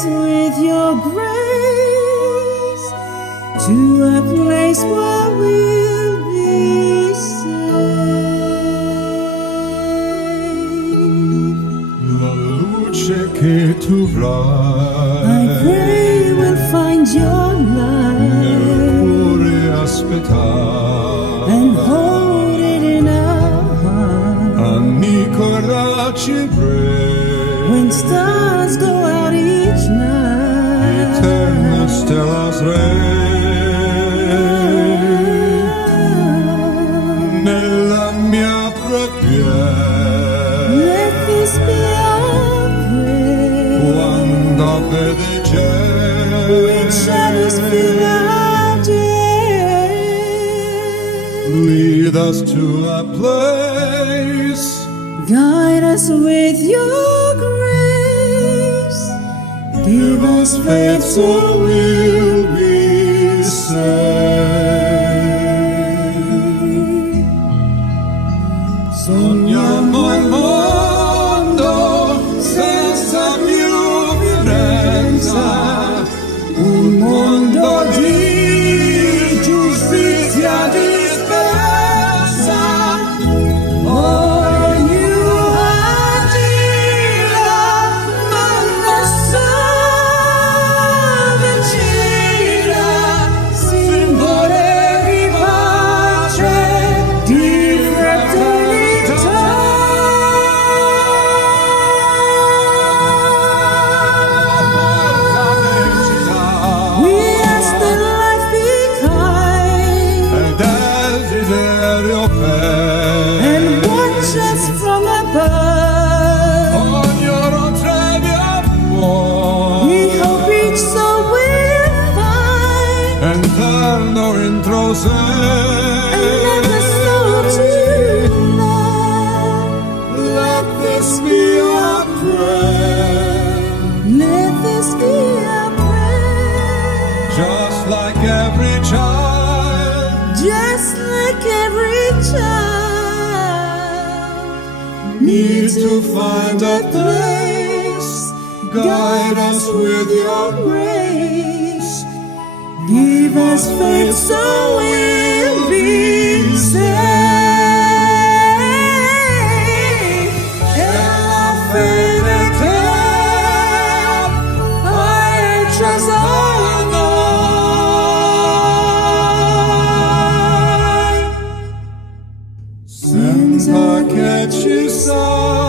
us with your grace to a place where we'll be safe. La luce che tu avrai, I pray we'll find your light neppure aspettare, and hold it in our heart. Annicorarci When stars go out each night, eterna stellas nella mia preghiera, let this be our prayer. quando vede With shadows fill our day, lead us to a place, guide us with your grace. Give us faith so we'll be saved. sogniamo il mondo senza più violenza, un mondo di giustizia, di speranza. And watch us from above. We hope each soul will find Eterno entro sé, another soul to love. let this be our prayer, Let this be our prayer. just like every child, Just like every child needs to find a place. Guide us with your grace, give us faith so we'll be safe. And our faith and help, I trust all night. senza che ci sia